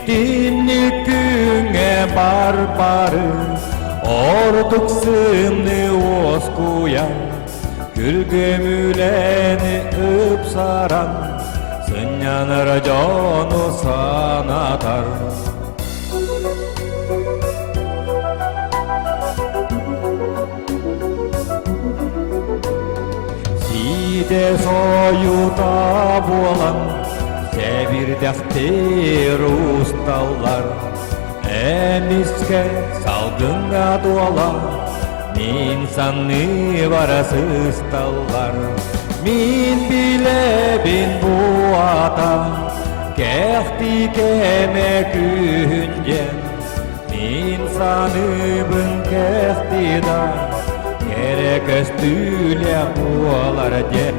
Итинниккүңе бар-бары, ордуксымны оскуя, күлгөмүлени ыпсаран, сыняныр жону санатар. Сиде союда болан, себирдактер усталлар, эмиске салдыңа дуала, мин санны барасысталлар. Мин билебин бу ата, кехти кеме күнген, мин саныбын кехтида, керек өстүле буалар ден.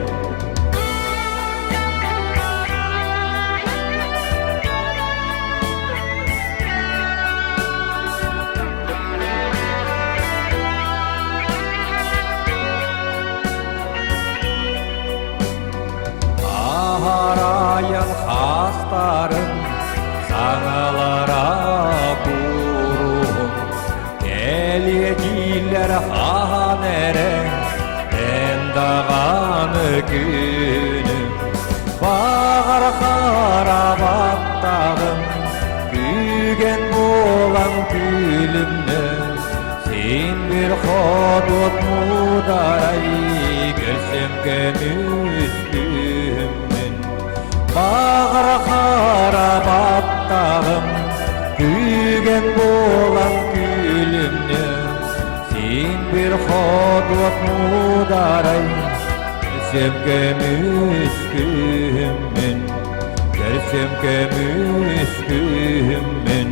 Аһарайын хастарын саңалара курун, келедилер хан эрең эндаганы күнү. Багар карабаттагым күйген болан күлүмнө, сен бир ходот мударай көрсөм көмүс күммүн. Багар карабаттагым күйген болан күлүмнө, сен бир ходот мударай көрсөм көмүс күммүн, көрсөм көмүс күммүн.